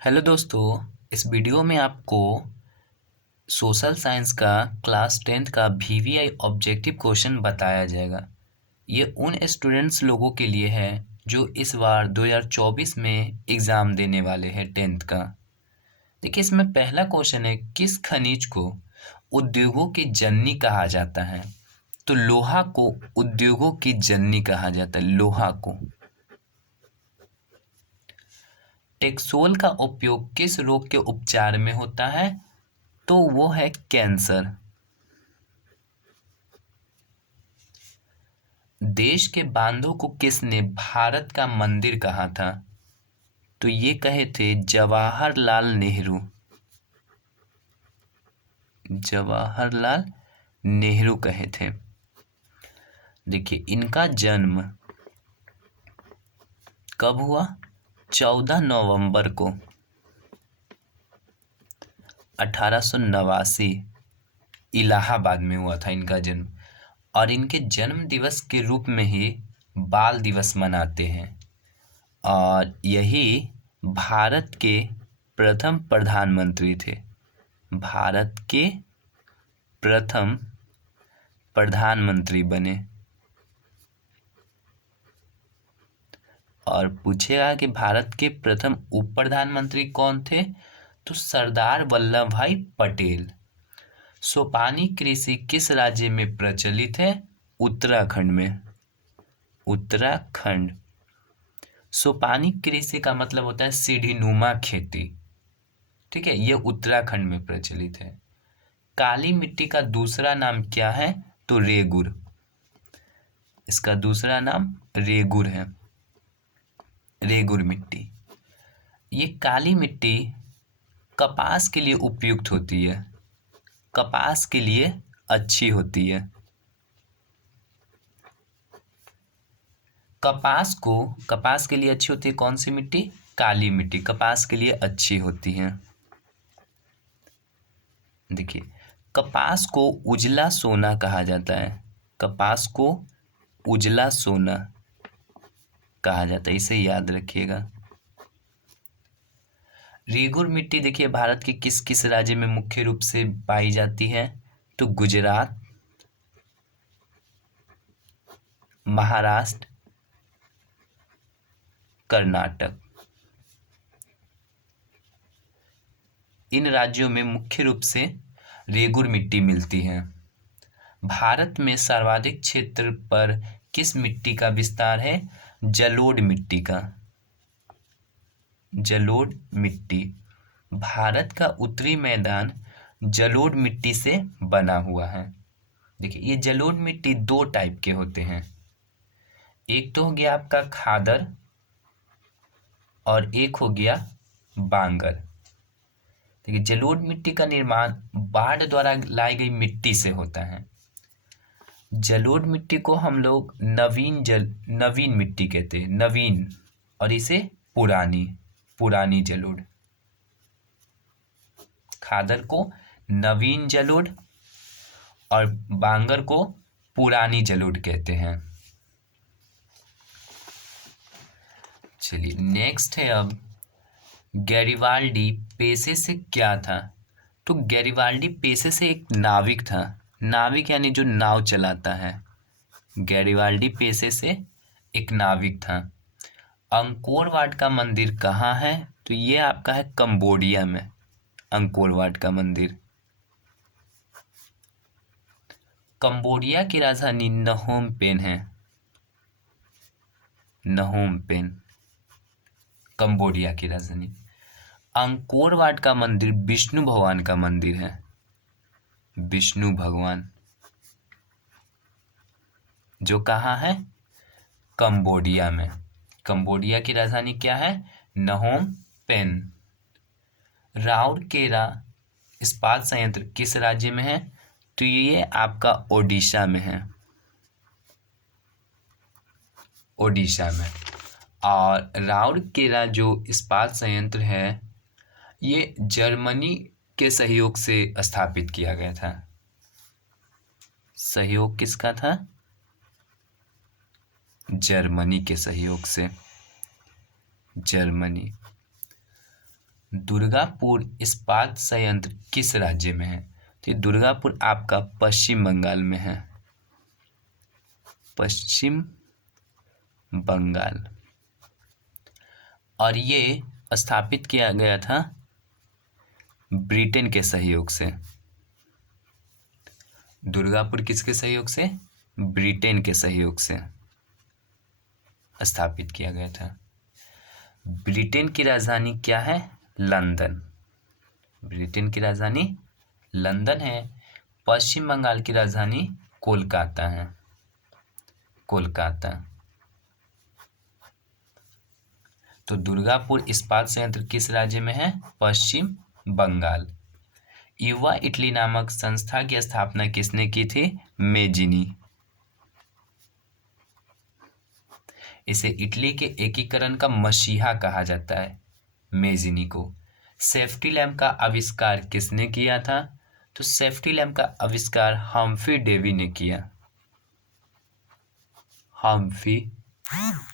Hello दोस्तों। इस video में आपको सोशल साइंस का क्लास 10th का वीवीआई ऑब्जेक्टिव क्वेश्चन बताया जाएगा। ये उन स्टूडेंट्स लोगों के लिए है जो इस बार 2024 में एग्ज़ाम देने वाले हैं 10th का। देखिए, इसमें पहला क्वेश्चन है, किस खनिज को उद्योगों की जननी कहा जाता है? तो लोहा को उद्योगों की जननी कहा जाता है, लोहा को। टेक्सोल का उपयोग किस रोग के उपचार में होता है? तो वो है कैंसर। देश के बांधों को किसने भारत का मंदिर कहा था? तो ये कहे थे जवाहरलाल नेहरू। जवाहरलाल नेहरू कहे थे। देखिए, इनका जन्म कब हुआ? 14 नवंबर को 1889 इलाहाबाद में हुआ था इनका जन्म। और इनके जन्म दिवस के रूप में ही बाल दिवस मनाते हैं। और यही भारत के प्रथम प्रधानमंत्री थे। भारत के प्रथम प्रधानमंत्री बने। और पूछेगा कि भारत के प्रथम उप प्रधानमंत्री कौन थे? तो सरदार वल्लभ भाई पटेल। सोपानी कृषि किस राज्य में प्रचलित है? उत्तराखंड में। उत्तराखंड। सोपानी कृषि का मतलब होता है सीढ़ीनुमा खेती। ठीक है, ये उत्तराखंड में प्रचलित है। काली मिट्टी का दूसरा नाम क्या है? तो रेगुर। इसका दूसरा नाम रेगुर है, रेगुर मिट्टी। ये काली मिट्टी कपास के लिए उपयुक्त होती है, कपास के लिए अच्छी होती है। कपास के लिए अच्छी होती है कौन सी मिट्टी? काली मिट्टी कपास के लिए अच्छी होती है। देखिए, कपास को उजला सोना कहा जाता है। कपास को उजला सोना कहा जाता है, इसे याद रखिएगा। रेगुर मिट्टी देखिए भारत के किस किस राज्य में मुख्य रूप से पाई जाती है? तो गुजरात, महाराष्ट्र, कर्नाटक। इन राज्यों में मुख्य रूप से रेगुर मिट्टी मिलती है। भारत में सर्वाधिक क्षेत्र पर किस मिट्टी का विस्तार है? जलोढ़ मिट्टी का। जलोढ़ मिट्टी। भारत का उत्तरी मैदान जलोढ़ मिट्टी से बना हुआ है। देखिए, ये जलोढ़ मिट्टी दो टाइप के होते हैं। एक तो हो गया आपका खादर और एक हो गया बांगर। देखिए, जलोढ़ मिट्टी का निर्माण बाढ़ द्वारा लाई गई मिट्टी से होता है। जलोढ़ मिट्टी को हम लोग नवीन मिट्टी कहते हैं, नवीन। और इसे पुरानी जलोढ़। खादर को नवीन जलोढ़ और बांगर को पुरानी जलोढ़ कहते हैं। चलिए, नेक्स्ट है अब, गैरिबाल्डी पेशे से क्या था? तो गैरिबाल्डी पेशे से एक नाविक था। नाविक यानी जो नाव चलाता है। गैरिबाल्डी पेशे से एक नाविक था। अंकोर वाट का मंदिर कहाँ है? तो ये आपका है कंबोडिया में, अंकोर वाट का मंदिर। कंबोडिया की राजधानी नहोम पेन है। नहोम पेन कंबोडिया की राजधानी। अंकोर वाट का मंदिर विष्णु भगवान का मंदिर है। विष्णु भगवान, जो कहाँ है? कंबोडिया में। कंबोडिया की राजधानी क्या है? नहोम पेन। राउरकेला इस्पात संयंत्र किस राज्य में है? तो ये आपका ओडिशा में है, ओडिशा में। और राउरकेला जो इस्पात संयंत्र है, ये जर्मनी के सहयोग से स्थापित किया गया था। सहयोग किसका था? जर्मनी के सहयोग से। जर्मनी। दुर्गापुर इस्पात संयंत्र किस राज्य में है? तो दुर्गापुर आपका पश्चिम बंगाल में है, पश्चिम बंगाल। और ये स्थापित किया गया था ब्रिटेन के सहयोग से। दुर्गापुर किसके सहयोग से? ब्रिटेन के सहयोग से स्थापित किया गया था। ब्रिटेन की राजधानी क्या है? लंदन। ब्रिटेन की राजधानी लंदन है। पश्चिम बंगाल की राजधानी कोलकाता है, कोलकाता। तो दुर्गापुर इस्पात संयंत्र किस राज्य में है? पश्चिम बंगाल। युवा इटली नामक संस्था की स्थापना किसने की थी? मेजिनी। इसे इटली के एकीकरण का मसीहा कहा जाता है, मेजिनी को। सेफ्टी लैम्प का आविष्कार किसने किया था? तो सेफ्टी लैम्प का आविष्कार हम्फ्री डेवी ने किया, हम्फ्री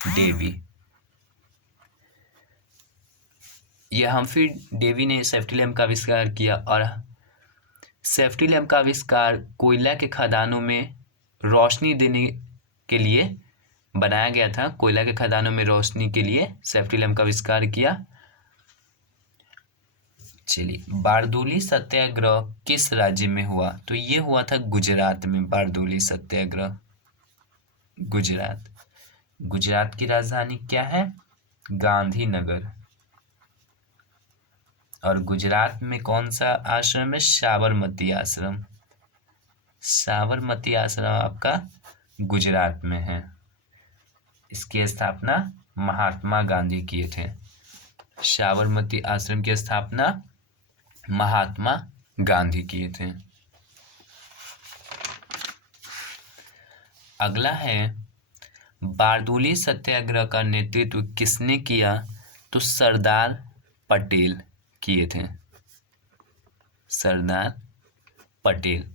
डेवी। यह हम्फ्री डेवी ने सेफ्टी लैम्प का आविष्कार किया। और सेफ्टी लैम्प का आविष्कार कोयला के खदानों में रोशनी देने के लिए बनाया गया था। कोयला के खदानों में रोशनी के लिए सेफ्टी लैम्प का आविष्कार किया। चलिए, बारदोली सत्याग्रह किस राज्य में हुआ? तो ये हुआ था गुजरात में, बारदोली सत्याग्रह, गुजरात। गुजरात की राजधानी क्या है? गांधीनगर। और गुजरात में कौन सा आश्रम है? साबरमती आश्रम। साबरमती आश्रम आपका गुजरात में है। इसकी स्थापना महात्मा गांधी किए थे। साबरमती आश्रम की स्थापना महात्मा गांधी किए थे। अगला है, बारदोली सत्याग्रह का नेतृत्व किसने किया? तो सरदार पटेल किए थे, सरदार पटेल।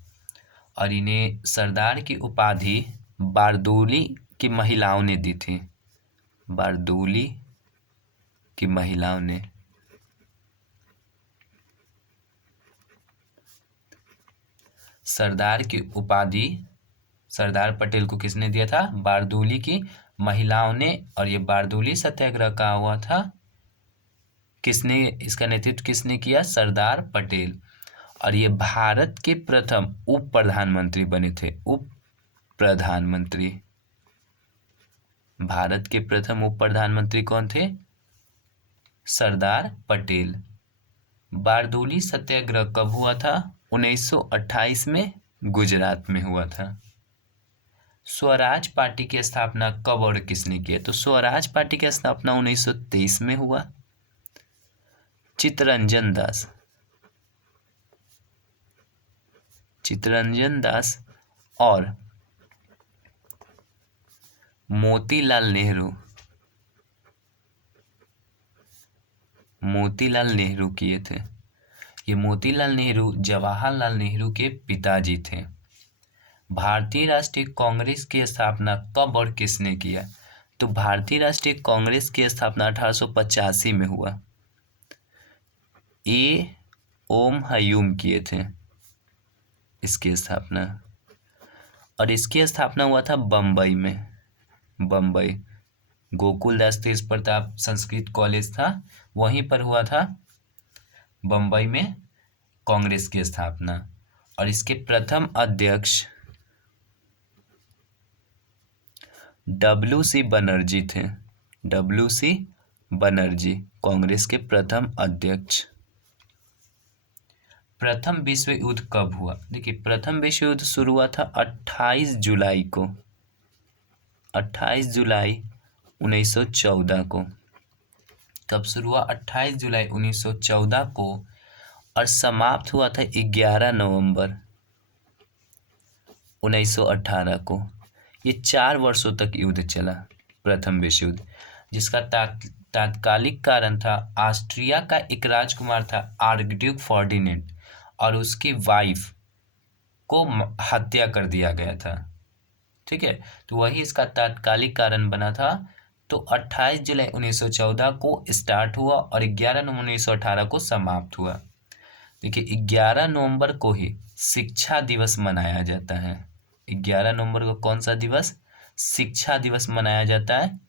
और इन्हें सरदार की उपाधि बारदोली की महिलाओं ने दी थी, बारदोली की महिलाओं ने। सरदार की उपाधि सरदार पटेल को किसने दिया था? बारदोली की महिलाओं ने। और ये बारदोली सत्याग्रह का हुआ था, किसने इसका नेतृत्व किसने किया? सरदार पटेल। और ये भारत के प्रथम उप प्रधानमंत्री बने थे, उप प्रधानमंत्री। भारत के प्रथम उप प्रधानमंत्री कौन थे? सरदार पटेल। बारदोली सत्याग्रह कब हुआ था? 1928 में गुजरात में हुआ था। स्वराज पार्टी की स्थापना कब और किसने की? तो स्वराज पार्टी की स्थापना 1923 में हुआ। चित्तरंजन दास, चित्तरंजन दास और मोतीलाल नेहरू, मोतीलाल नेहरू किए थे। ये मोतीलाल नेहरू जवाहरलाल नेहरू के पिताजी थे। भारतीय राष्ट्रीय कांग्रेस की स्थापना कब और किसने किया? तो भारतीय राष्ट्रीय कांग्रेस की स्थापना 1885 में हुआ। ए ओम हयूम किए थे इसकी स्थापना। और इसकी स्थापना हुआ था बम्बई में, बम्बई। गोकुलदास तेज प्रताप संस्कृत कॉलेज था, वहीं पर हुआ था बम्बई में कांग्रेस की स्थापना। और इसके प्रथम अध्यक्ष WC बनर्जी थे, WC बनर्जी कांग्रेस के प्रथम अध्यक्ष। प्रथम विश्व युद्ध कब हुआ? देखिए, प्रथम विश्व युद्ध शुरू हुआ था 28 जुलाई को, 28 जुलाई 1914 को। कब शुरू हुआ? 28 जुलाई 1914 को। और समाप्त हुआ था 11 नवंबर 1918 को। ये 4 वर्षों तक युद्ध चला, प्रथम विश्व युद्ध, जिसका तात्कालिक कारण था ऑस्ट्रिया का एक राजकुमार था आर्कड्यूक फर्डिनेंड, और उसकी वाइफ को हत्या कर दिया गया था। ठीक है, तो वही इसका तात्कालिक कारण बना था तो 28 जुलाई 1914 को स्टार्ट हुआ और 11 नवंबर 1918 को समाप्त हुआ। देखिए 11 नवंबर को ही शिक्षा दिवस मनाया जाता है। 11 नवंबर को कौन सा दिवस? शिक्षा दिवस मनाया जाता है।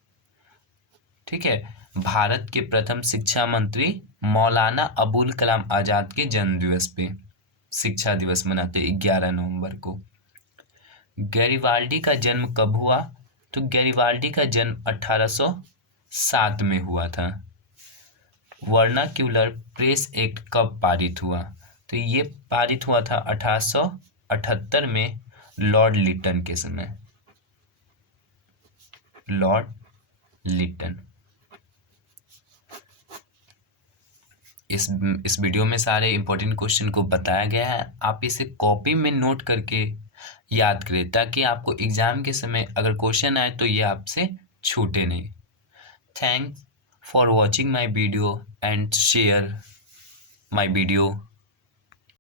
ठीक है। भारत के प्रथम शिक्षा मंत्री मौलाना अबुल कलाम आजाद के जन्म दिवस पे शिक्षा दिवस मनाते 11 नवंबर को। गैरिबाल्डी का जन्म कब हुआ? तो गैरिबाल्डी का जन्म 1807 में हुआ था। वर्नाक्यूलर प्रेस एक्ट कब पारित हुआ? तो ये पारित हुआ था 1878 में लॉर्ड लिटन के समय। लॉर्ड लिटन। इस वीडियो में सारे इंपॉर्टेंट क्वेश्चन को बताया गया है। आप इसे कॉपी में नोट करके याद करें ताकि आपको एग्जाम के समय अगर क्वेश्चन आए तो ये आपसे छूटे नहीं। Thanks for watching my video and share my video.